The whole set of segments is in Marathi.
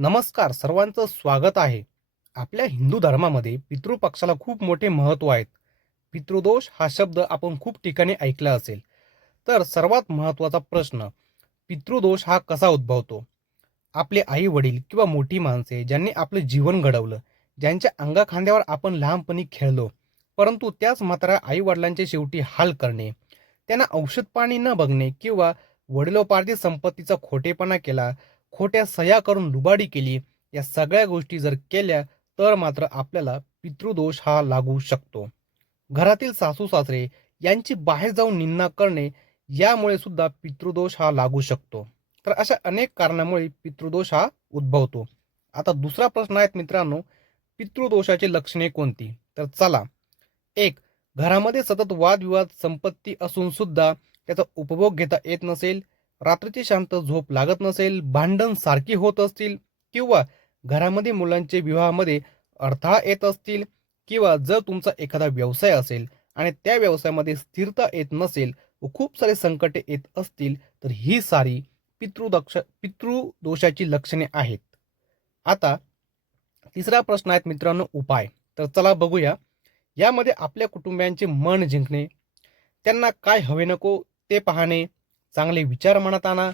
नमस्कार, सर्वांचं स्वागत आहे. आपल्या हिंदू धर्मामध्ये पितृपक्षाला खूप मोठे महत्त्व आहे. पितृदोष हा शब्द आपण खूप ठिकाणी ऐकला असेल. तर सर्वात महत्त्वाचा प्रश्न, पितृदोष हा कसा उद्भवतो? आपले आई-वडील किंवा मोठी माणसे ज्यांनी आपले जीवन घडवलं, ज्यांच्या अंगाखांद्यावर आपण लहानपणी खेळलो, परंतु त्याच म्हाताऱ्या आई-वडिलांचे शेवटी हाल करणे, त्यांना औषध-पाणी न बघणे किंवा वडिलोपार्जित संपत्तीचा खोटेपणा केला, खोट्या सह्या करून लुबाडी केली, या सगळ्या गोष्टी जर केल्या, तर मात्र आपल्याला पितृदोष हा लागू शकतो. घरातील सासू-सासरे यांची बाहेर जाऊन निंदा करणे, यामुळे सुद्धा पितृदोष हा लागू शकतो. तर अशा अनेक कारणामुळे पितृदोष हा उद्भवतो. आता दुसरा प्रश्न आहे मित्रांनो, पितृदोषाची लक्षणे कोणती? तर चला, एक, घरामध्ये सतत वादविवाद, संपत्ती असून सुद्धा त्याचा उपभोग घेता येत नसेल, रात्रीची शांत झोप लागत नसेल, भांडण सारखी होत असतील किंवा घरामध्ये मुलांचे विवाहामध्ये अडथळा येत असतील किंवा जर तुमचा एखादा व्यवसाय असेल आणि त्या व्यवसायामध्ये स्थिरता येत नसेल व खूप सारे संकटे येत असतील, तर ही सारी पितृदोषाची लक्षणे आहेत. आता तिसरा प्रश्न आहे मित्रांनो, उपाय. तर चला बघूया. यामध्ये आपल्या कुटुंबियांचे मन जिंकणे, त्यांना काय हवे नको ते पाहणे, चांगले विचार मनात आणा,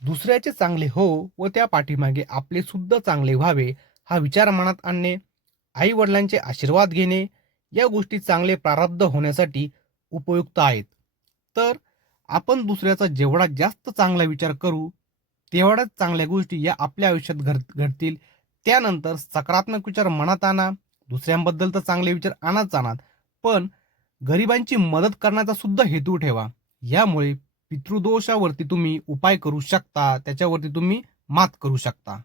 दुसऱ्याचे चांगले हो व त्या पाठीमागे आपले सुद्धा चांगले व्हावे हा विचार मनात आणणे, आई वडिलांचे आशीर्वाद घेणे, या गोष्टी चांगले प्रारब्ध होण्यासाठी उपयुक्त आहेत. तर आपण दुसऱ्याचा जेवढा जास्त चांगला विचार करू, तेवढ्याच चांगल्या गोष्टी या आपल्या आयुष्यात घडतील. त्यानंतर सकारात्मक विचार मनात आणा, दुसऱ्यांबद्दल तर चांगले विचार आणत आणा, पण गरिबांची मदत करण्याचा सुद्धा हेतू ठेवा. यामुळे पितृदोषावरती तुम्ही उपाय करू शकता, त्याच्यावरती तुम्ही मात करू शकता.